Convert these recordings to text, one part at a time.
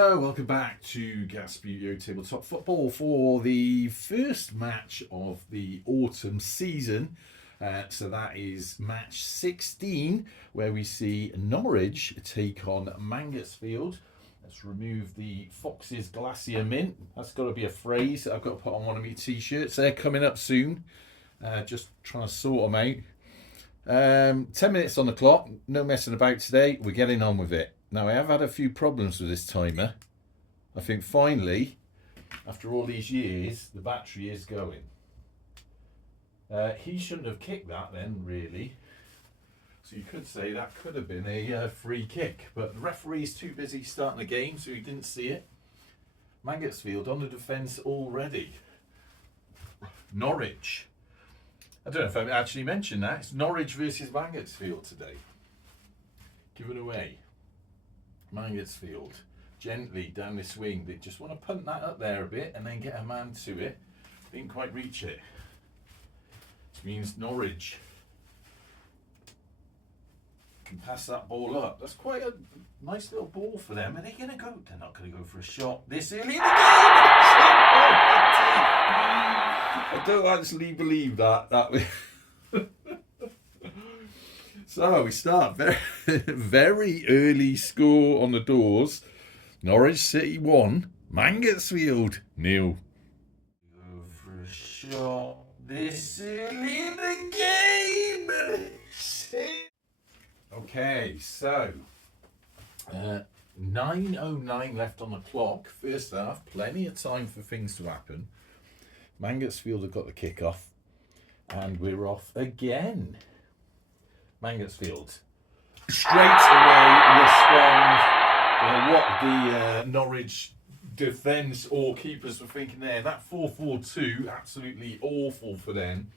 Hello, welcome back to Gasbbuteo Tabletop Football for the first match of the autumn season. So that is match 16, where we see Norwich take on Mangotsfield. Let's remove the Fox's Glacier Mint. That's got to be a phrase that I've got to put on one of my t-shirts. They're coming up soon. Just trying to sort them out. 10 minutes on the clock. No messing about today. We're getting on with it. Now, I have had a few problems with this timer. I think finally, after all these years, the battery is going. He shouldn't have kicked that then, really. So you could say that could have been a free kick. But the referee's too busy starting the game, so he didn't see it. Mangotsfield on the defence already. Norwich. I don't know if I actually mentioned that. It's Norwich versus Mangotsfield today. Given away. Mangotsfield gently down this wing. They just want to punt that up there a bit and then get a man to it. Didn't quite reach it. Which means Norwich can pass that ball up. That's quite a nice little ball for them. Are they going to go? They're not going to go for a shot this early in the game. I don't actually believe that. So we start very early score on the doors. Norwich City 1, Mangotsfield 0. Go for a shot this early in the game. Okay, so 9:09 left on the clock. First half, plenty of time for things to happen. Mangotsfield have got the kick-off, and we're off again. Mangotsfield straight away respond. What the Norwich defence or keepers were thinking there. That 4-4-2, absolutely awful for them.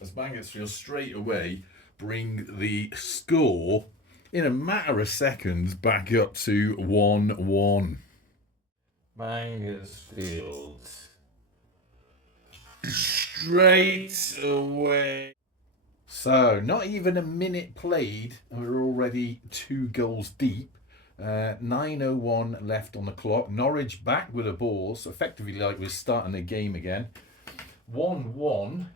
As Mangotsfield straight away bring the score in a matter of seconds back up to 1-1. Mangotsfield straight away. So, not even a minute played, and we're already 2 goals deep. 9:01 left on the clock. Norwich back with the ball, so effectively like we're starting the game again. 1-1,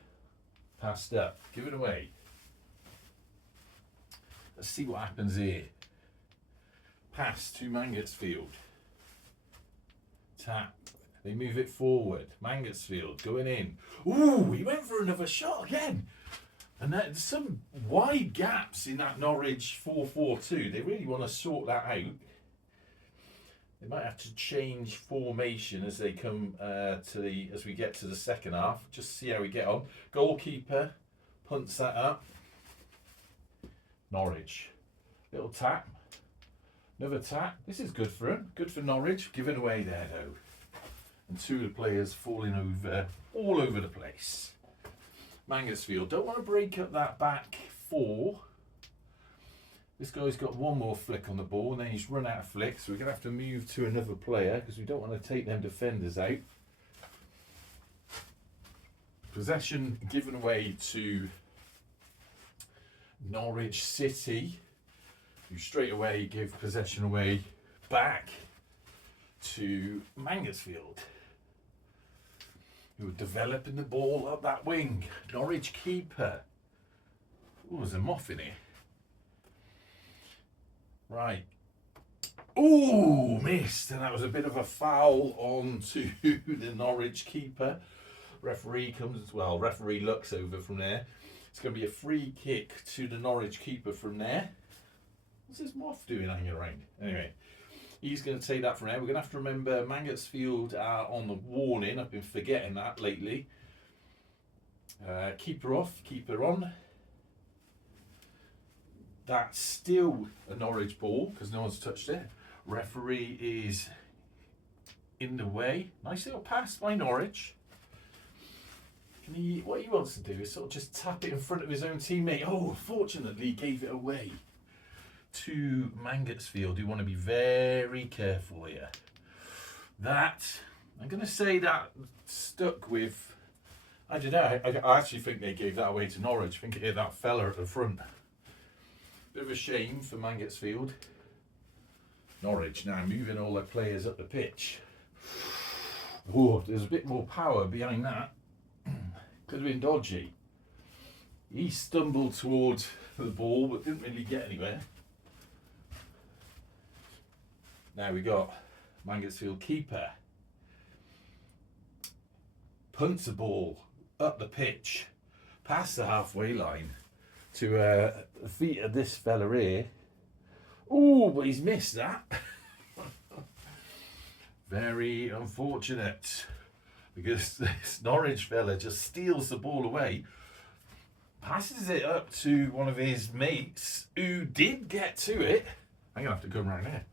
passed up, give it away. Let's see what happens here. Pass to Mangotsfield. Tap. They move it forward. Mangotsfield going in. Ooh, he went for another shot again. And there's some wide gaps in that Norwich 4-4-2. They really want to sort that out. They might have to change formation as they come as we get to the second half. Just see how we get on. Goalkeeper punts that up. Norwich. Little tap. Another tap. This is good for him. Good for Norwich. Give it away there though. And 2 of the players falling over all over the place. Mangotsfield don't want to break up that back 4. This guy's got one more flick on the ball and then he's run out of flicks, so we're going to have to move to another player because we don't want to take them defenders out. Possession given away to Norwich City, who straight away give possession away back to Mangotsfield, who are developing the ball up that wing. Norwich keeper. Oh, there's a moth in here. Right. Oh, missed. And that was a bit of a foul on to the Norwich keeper. Referee comes as well. Referee looks over from there. It's going to be a free kick to the Norwich keeper from there. What's this moth doing hanging around? Anyway. He's going to take that from there. We're going to have to remember Mangotsfield are on the warning. I've been forgetting that lately. Keeper off, keeper on. That's still a Norwich ball because no one's touched it. Referee is in the way. Nice little pass by Norwich. What he wants to do is sort of just tap it in front of his own teammate. Oh, fortunately, he gave it away to Mangotsfield, who want to be very careful here. That, I'm going to say that stuck with, I don't know, I actually think they gave that away to Norwich. I think it hit that fella at the front. Bit of a shame for Mangotsfield. Norwich now moving all their players up the pitch. Oh, there's a bit more power behind that. Could have been dodgy. He stumbled towards the ball but didn't really get anywhere. Now we got Mangotsfield keeper. Punts the ball up the pitch, past the halfway line to the feet of this fella here. Oh, but he's missed that. Very unfortunate, because this Norwich fella just steals the ball away, passes it up to one of his mates who did get to it. I'm going to have to come around here.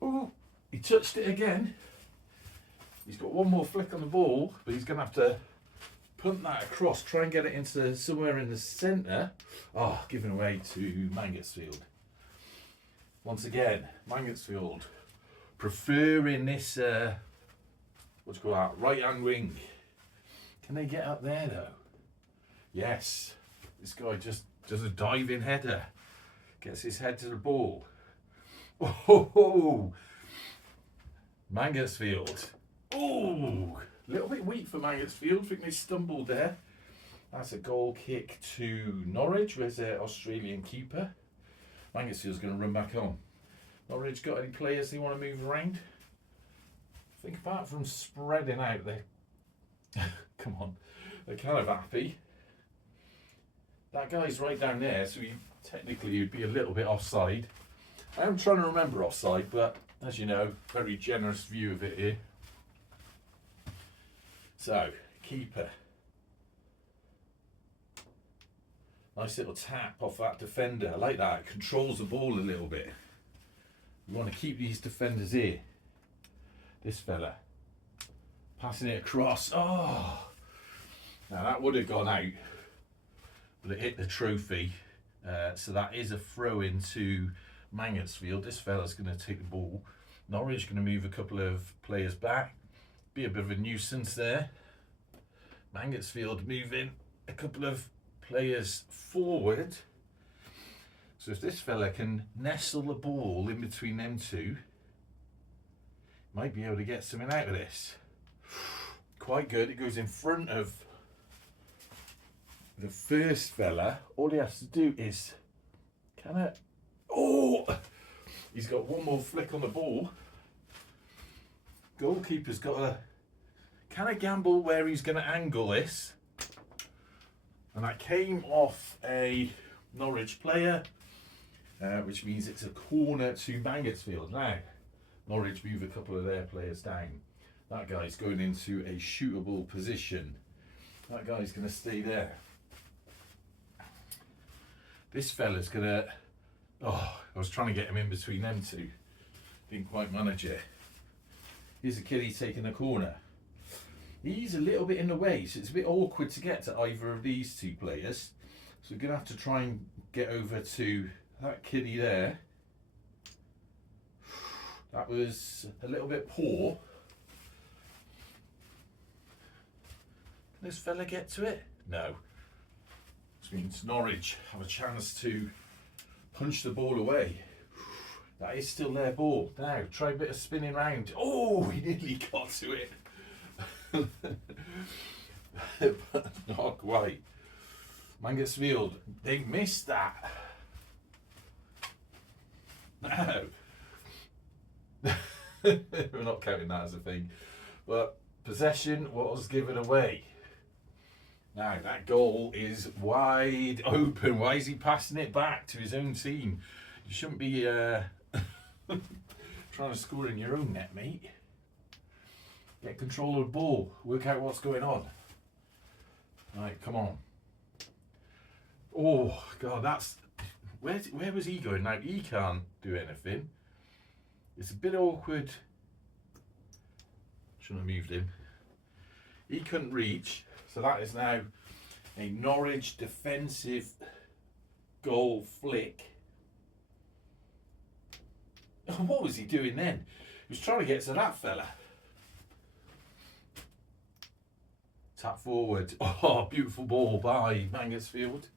Oh, he touched it again. He's got one more flick on the ball, but he's going to have to punt that across, try and get it into somewhere in the centre. Oh, given away to Mangotsfield. Once again, Mangotsfield preferring this, what do you call that, right-hand wing. Can they get up there though? Yes. This guy just does a diving header. Gets his head to the ball. Oh, Mangotsfield. Oh, a little bit weak for Mangotsfield. I think they stumbled there. That's a goal kick to Norwich. Where's their Australian keeper? Mangotsfield's going to run back on. Norwich got any players they want to move around? I think apart from spreading out, they're come on, they're kind of happy. That guy's right down there, so he technically would be a little bit offside. I am trying to remember offside, but as you know, very generous view of it here. So, keeper. Nice little tap off that defender. I like that. It controls the ball a little bit. We want to keep these defenders here. This fella. Passing it across. Oh! Now that would have gone out. But it hit the trophy. So that is a throw into Mangotsfield. This fella's going to take the ball. Norwich going to move a couple of players back. Be a bit of a nuisance there. Mangotsfield moving a couple of players forward. So if this fella can nestle the ball in between them two, might be able to get something out of this. Quite good. It goes in front of the first fella. All he has to do is oh, he's got one more flick on the ball. Goalkeeper's got to gamble where he's going to angle this. And that came off a Norwich player, which means it's a corner to Mangotsfield. Now, Norwich move a couple of their players down. That guy's going into a shootable position. That guy's going to stay there. This fella's going to... Oh, I was trying to get him in between them two. Didn't quite manage it. Here's a kiddie taking a corner. He's a little bit in the way, so it's a bit awkward to get to either of these two players. So we're going to have to try and get over to that kiddie there. That was a little bit poor. Can this fella get to it? No. Which means Norwich have a chance to punch the ball away. That is still their ball. Now, try a bit of spinning round. Oh, he nearly got to it. But not quite. Mangotsfield, they missed that. No. We're not counting that as a thing. But possession was given away. Now, that goal is wide open. Why is he passing it back to his own team? You shouldn't be trying to score in your own net, mate. Get control of the ball. Work out what's going on. Right, come on. Oh, God, that's... Where was he going? Now, he can't do anything. It's a bit awkward. Shouldn't have moved him. He couldn't reach. So that is now a Norwich defensive goal flick. What was he doing then? He was trying to get to that fella. Tap forward. Oh, beautiful ball by Mangotsfield.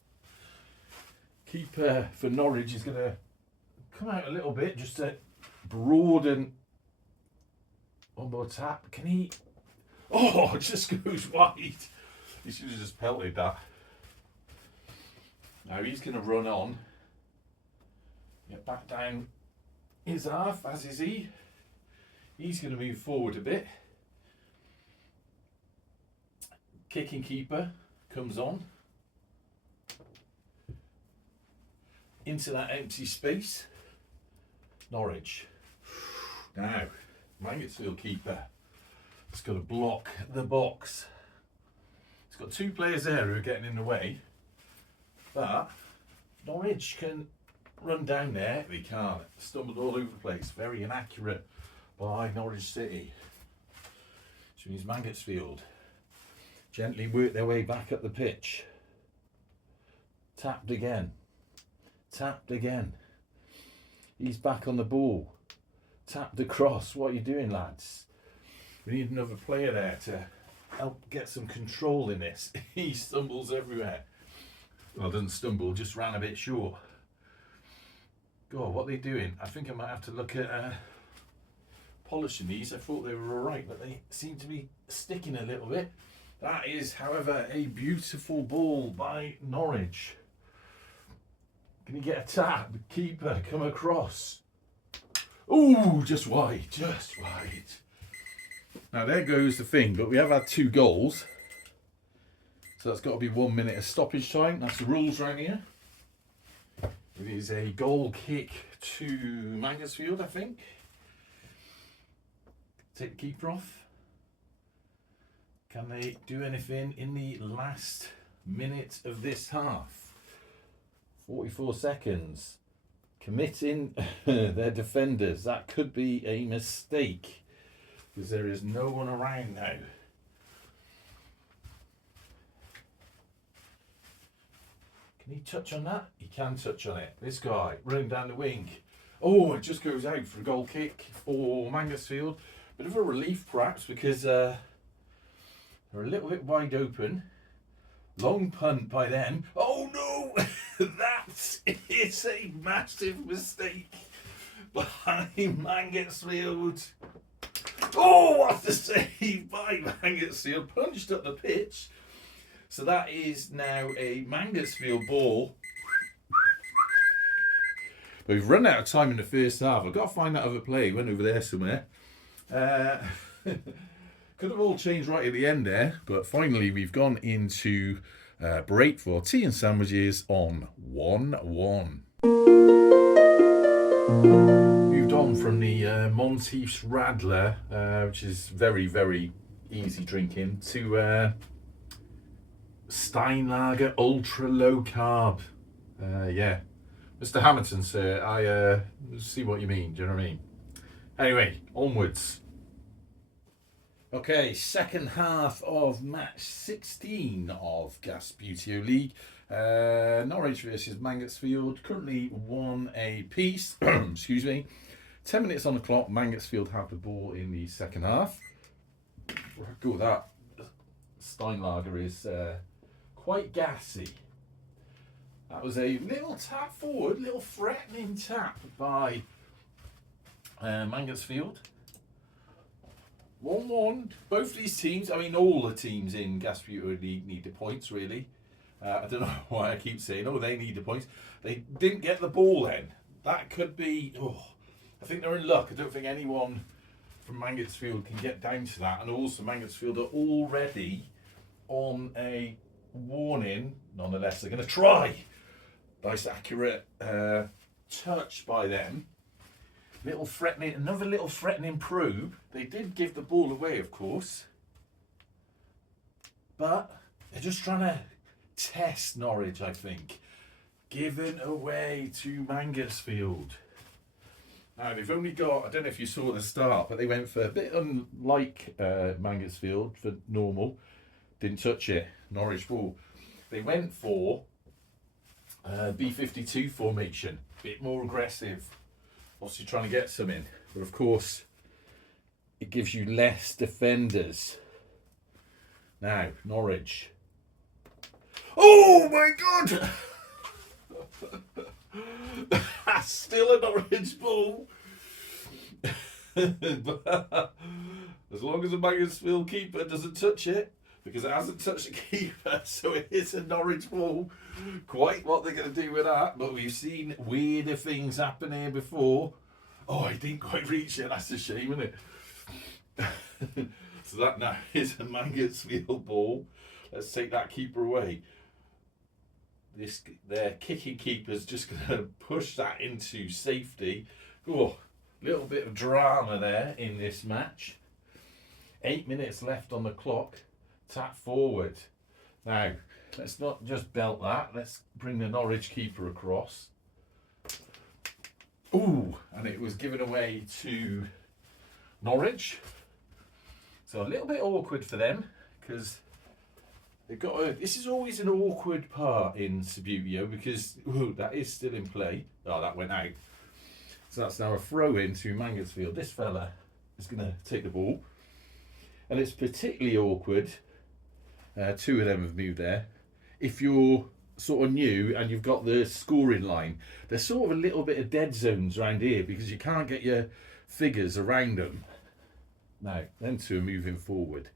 Keeper for Norwich is going to come out a little bit just to broaden. One more tap. Can he? Oh, it just goes wide. He should have just pelted that. Now he's going to run on. Get back down his half, as is he. He's going to move forward a bit. Kicking keeper comes on. Into that empty space. Norwich. Now, Mangotsfield keeper has got to block the box. It's got two players there who are getting in the way. But Norwich can run down there. They can't. Stumbled all over the place. Very inaccurate by Norwich City. Which means Mangotsfield gently work their way back up the pitch. Tapped again. Tapped again. He's back on the ball. Tapped across. What are you doing, lads? We need another player there to help get some control in this. He stumbles everywhere. Well, doesn't stumble, just ran a bit short. God, what are they doing? I think I might have to look at polishing these. I thought they were alright, but they seem to be sticking a little bit. That is, however, a beautiful ball by Norwich. Can you get a tap? The keeper come across. Ooh, just wide, just wide. Now there goes the thing, but we have had 2 goals. So that's got to be 1 minute of stoppage time. That's the rules around here. It is a goal kick to Mangotsfield, I think. Take the keeper off. Can they do anything in the last minute of this half? 44 seconds. Committing their defenders. That could be a mistake because there is no one around now. Can he touch on that? He can touch on it. This guy running down the wing. Oh, it just goes out for a goal kick for Mangotsfield. Bit of a relief perhaps because they're a little bit wide open. Long punt by them. Oh no! That is a massive mistake by Mangotsfield. Oh, what a save by Mangotsfield. Punched up the pitch. So that is now a Mangotsfield ball. But we've run out of time in the first half. I've got to find that other play. Went over there somewhere. Could have all changed right at the end there. But finally we've gone into break for tea and sandwiches on 1-1. Moved on from the Monteith's Radler, which is very, very easy drinking, to Steinlager Ultra Low Carb. Yeah. Mr. Hamilton, sir, I see what you mean. Do you know what I mean? Anyway, onwards. Okay, second half of match 16 of Gasbbuteo League. Norwich versus Mangotsfield, currently 1 apiece. Excuse me. 10 minutes on the clock. Mangotsfield have the ball in the second half. Go with that. Steinlager is quite gassy. That was a little tap forward, little threatening tap by Mangotsfield. 1-1. Both these teams, I mean all the teams in Gasbbuteo League need the points really. I don't know why I keep saying, oh, they need the points. They didn't get the ball then. That could be, I think they're in luck. I don't think anyone from Mangotsfield can get down to that. And also Mangotsfield are already on a warning. Nonetheless, they're going to try. Nice accurate touch by them. Little threatening, another little threatening probe. They did give the ball away, of course. But they're just trying to test Norwich, I think. Given away to Mangotsfield. Now, they've only got, I don't know if you saw the start, but they went for a bit unlike Mangotsfield for normal. Didn't touch it. Norwich ball. They went for B52 formation. Bit more aggressive. Obviously trying to get some in. But of course, it gives you less defenders. Now, Norwich. Oh my God! Still a Norwich ball. But as long as the Mangotsfield keeper doesn't touch it, because it hasn't touched the keeper, so it is a Norwich ball. Quite what they're going to do with that, but we've seen weirder things happen here before. Oh, I didn't quite reach it. That's a shame, isn't it? So that now is a Mangotsfield ball. Let's take that keeper away. Their kicking keeper's just going to push that into safety. Oh, little bit of drama there in this match. 8 minutes left on the clock. Tap forward. Now, let's not just belt that. Let's bring the Norwich keeper across. Ooh, and it was given away to Norwich. So a little bit awkward for them because they've got a, this is always an awkward part in Gasbbuteo because that is still in play. Oh, that went out. So that's now a throw in to Mangotsfield. This fella is going to take the ball. And it's particularly awkward. Two of them have moved there. If you're sort of new and you've got the scoring line, there's sort of a little bit of dead zones around here because you can't get your figures around them. Now, them two are moving forward.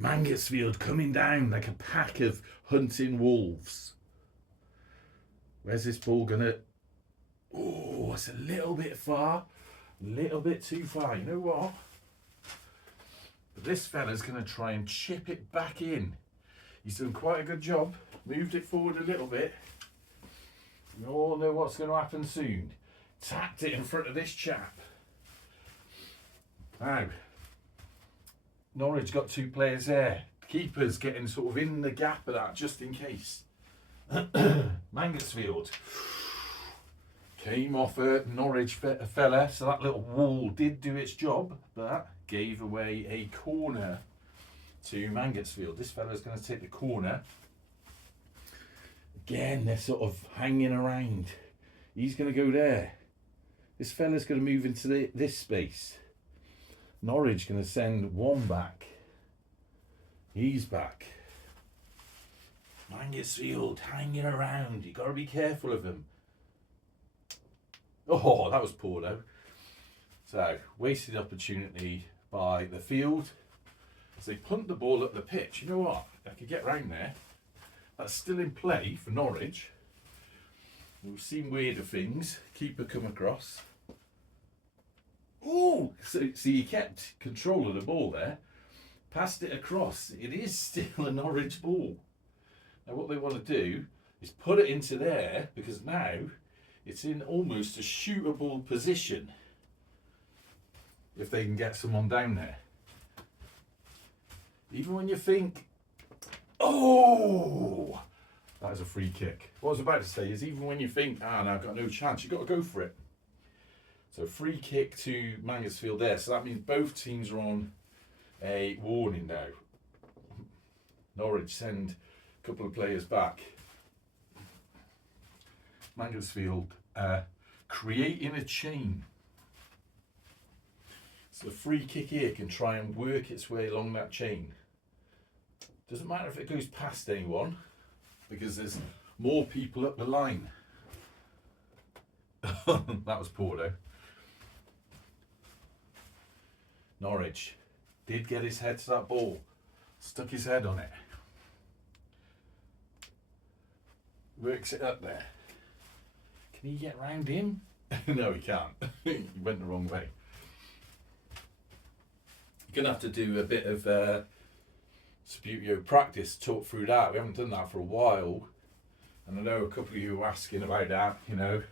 Mangotsfield coming down like a pack of hunting wolves. Where's this ball gonna... Oh, it's a little bit far. A little bit too far. You know what? But this fella's going to try and chip it back in. He's done quite a good job. Moved it forward a little bit. We all know what's going to happen soon. Tapped it in front of this chap. Now, Norwich got two players there. Keeper's getting sort of in the gap of that just in case. Mangotsfield came off a Norwich fella, so that little wall did do its job, but gave away a corner to Mangotsfield. This fella's going to take the corner. Again, they're sort of hanging around. He's going to go there. This fella's going to move into this space. Norwich going to send one back. He's back. Mangotsfield hanging around. You've got to be careful of him. Oh, that was poor though. So, wasted opportunity by the field. So they punt the ball up the pitch. You know what? I could get round there. That's still in play for Norwich. We've seen weirder things. Keeper come across. Oh, so he kept control of the ball there. Passed it across. It is still a Norwich ball. Now what they want to do is put it into there because now it's in almost a shootable position if they can get someone down there. Even when you think, oh, that is a free kick. What I was about to say is even when you think, no, I've got no chance, you've got to go for it. So free kick to Mangotsfield there. So that means both teams are on a warning now. Norwich send a couple of players back. Mangotsfield creating a chain. So the free kick here can try and work its way along that chain. Doesn't matter if it goes past anyone because there's more people up the line. That was poor though. Norwich did get his head to that ball. Stuck his head on it. Works it up there. Can he get round him? No, he can't. He went the wrong way. You're going to have to do a bit of Gasbbuteo practice to talk through that. We haven't done that for a while. And I know a couple of you are asking about that, you know.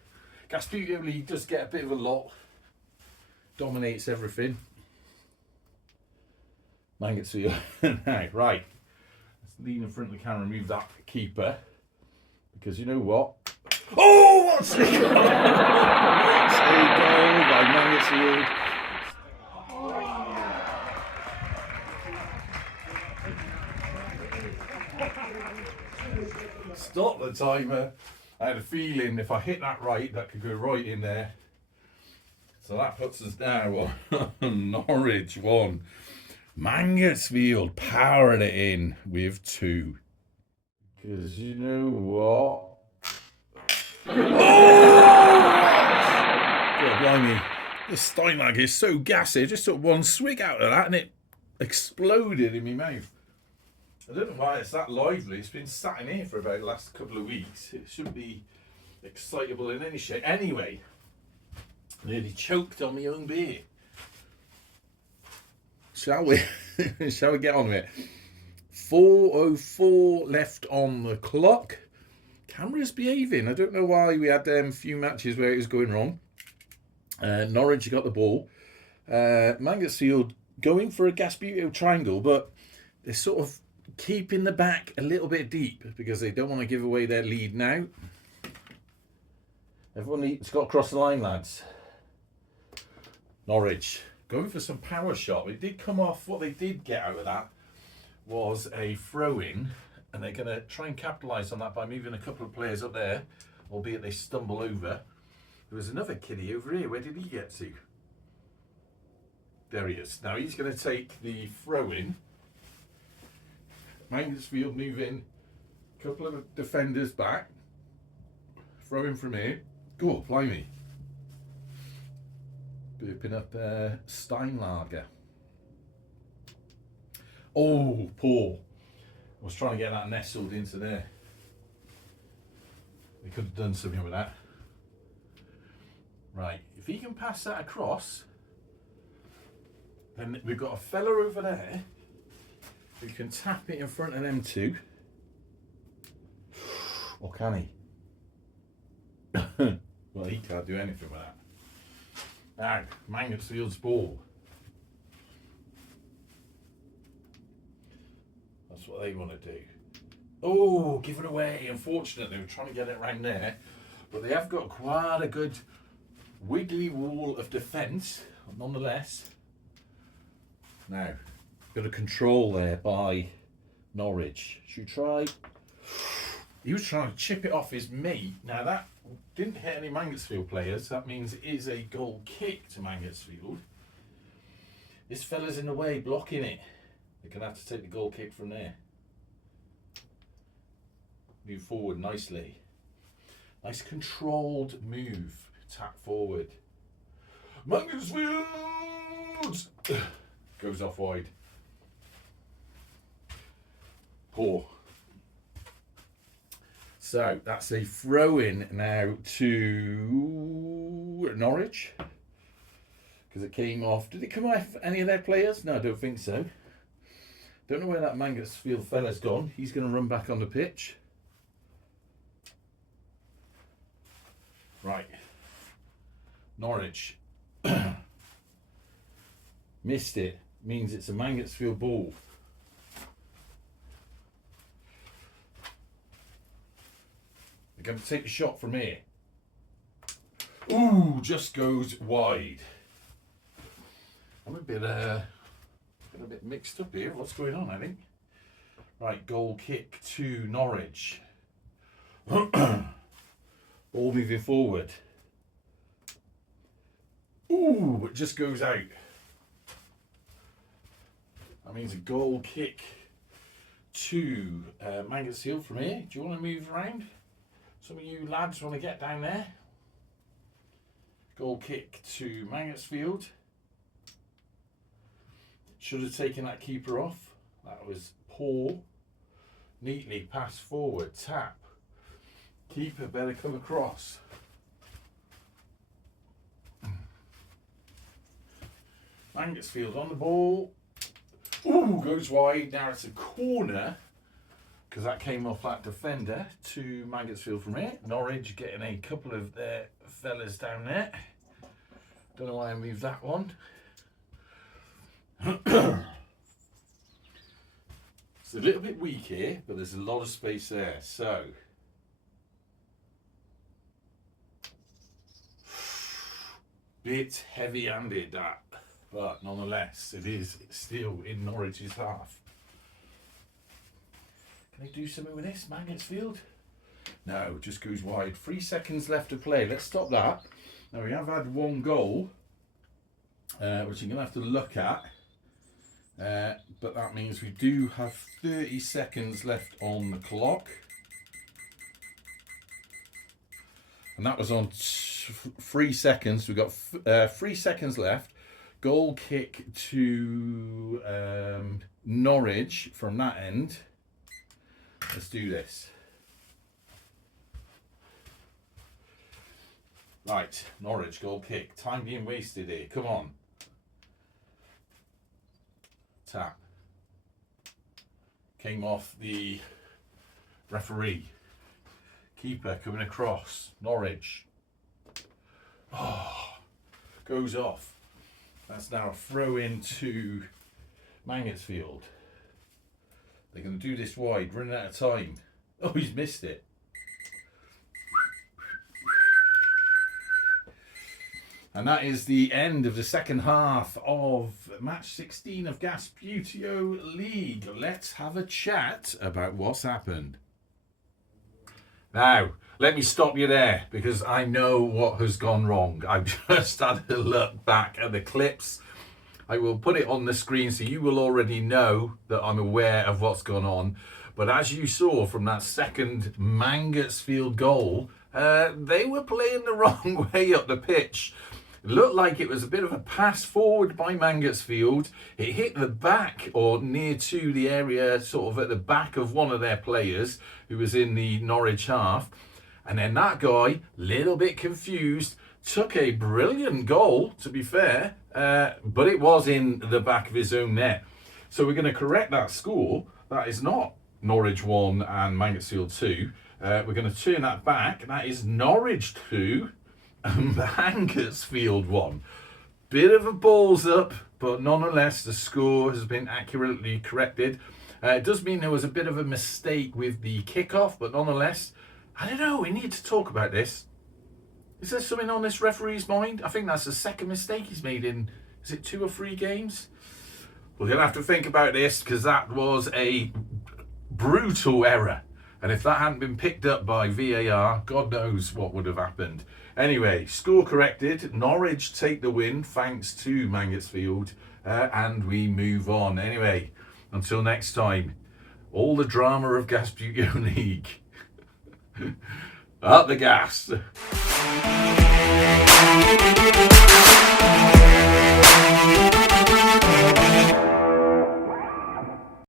Gasbbuteo League does get a bit of a lot. Dominates everything. Mangotsfield. Now, right. Let's lean in front of the camera and move that keeper. Because you know what? Oh, what's it? It's a goal by Mangotsfield. Stop the timer. I had a feeling if I hit that right, that could go right in there. So that puts us now on Norwich 1. Mangotsfield powering it in with 2. Because you know what? Oh! blimey. The Steinlag is so gassy. I just took one swig out of that and it exploded in my mouth. I don't know why it's that lively. It's been sat in here for about the last couple of weeks. It shouldn't be excitable in any shape. Anyway, nearly choked on my own beer. Shall we? Shall we get on with it? 4:04 left on the clock. Camera's behaving. I don't know why. We had a few matches where it was going wrong. Norwich got the ball. Mangotsfield going for a Gasbbuteo triangle, but they're sort of keeping the back a little bit deep because they don't want to give away their lead now. Everyone's got across the line, lads. Norwich going for some power shot. It did come off. What they did get out of that was a throw-in, and they're going to try and capitalise on that by moving a couple of players up there, albeit they stumble over. There was another kiddie over here. Where did he get to? There he is. Now he's going to take the throw-in. Mangotsfield moving a couple of defenders back. Throw-in from here. Go, blimey. Burping up Steinlager. Oh, Paul. I was trying to get that nestled into there. They could have done something with that. Right, if he can pass that across, then we've got a fella over there who can tap it in front of them two. Or can he? Well, he can't do anything with that. Now, Mangotsfield's ball. That's what they want to do. Oh, give it away. Unfortunately, we're trying to get it round there. But they have got quite a good wiggly wall of defence, nonetheless. Now, bit of control there by Norwich. Should we try? He was trying to chip it off his mate. Now, that didn't hit any Mangotsfield players. That means it is a goal kick to Mangotsfield. This fella's in the way, blocking it. They're going to have to take the goal kick from there. Move forward nicely. Nice controlled move. Tap forward. Mangotsfield goes off wide. Poor. So that's a throw-in now to Norwich. Because it came off. Did it come off any of their players? No, I don't think so. Don't know where that Mangotsfield fella's gone. He's going to run back on the pitch. Right. Norwich. Missed it. Means it's a Mangotsfield ball. They're going to take a shot from here. Ooh, just goes wide. I'm a bit mixed up here. What's going on, I think? Right, goal kick to Norwich. Ball moving forward. Ooh, it just goes out. That means a goal kick to Mangotsfield from here. Do you want to move around? Some of you lads want to get down there. Goal kick to Mangotsfield. Should have taken that keeper off. That was poor. Neatly passed forward. Tap. Keeper better come across. Mangotsfield on the ball. Ooh, goes wide. Now it's a corner because that came off that defender to Mangotsfield from here. Norwich getting a couple of their fellas down there. Don't know why I moved that one. It's a little bit weak here, but there's a lot of space there. So, bit heavy-handed that, but nonetheless, it is still in Norwich's half. Can they do something with this, Mangotsfield? No, just goes wide. 3 seconds left to play. Let's stop that. Now, we have had one goal, which you're going to have to look at. But that means we do have 30 seconds left on the clock. And that was on 3 seconds. We've got 3 seconds left. Goal kick to Norwich from that end. Let's do this. Right, Norwich goal kick. Time being wasted here. Come on. Tap. Came off the referee. Keeper coming across. Norwich. Oh, goes off. That's now a throw into Mangotsfield. They're going to do this wide, running out of time. Oh, he's missed it. And that is the end of the second half of match 16 of Gasbbuteo League. Let's have a chat about what's happened. Now, let me stop you there because I know what has gone wrong. I've just had a look back at the clips. I will put it on the screen so you will already know that I'm aware of what's gone on. But as you saw from that second Mangotsfield goal, they were playing the wrong way up the pitch. It looked like it was a bit of a pass forward by Mangotsfield. It hit the back or near to the area, sort of at the back of one of their players who was in the Norwich half. And then that guy, little bit confused, took a brilliant goal, to be fair, but it was in the back of his own net. So we're going to correct that score. That is not Norwich 1 and Mangotsfield 2. We're going to turn that back. That is Norwich 2 and Mangotsfield 1. Bit of a balls up, but nonetheless the score has been accurately corrected. It does mean there was a bit of a mistake with the kickoff, but nonetheless, I don't know, we need to talk about this. Is there something on this referee's mind? I think that's the second mistake he's made in, is it 2 or 3 games? We're going to have to think about this because that was a brutal error. And if that hadn't been picked up by VAR, God knows what would have happened. Anyway, score corrected. Norwich take the win thanks to Mangotsfield. And we move on. Anyway, until next time, all the drama of Gasbbuteo League. Up the gas.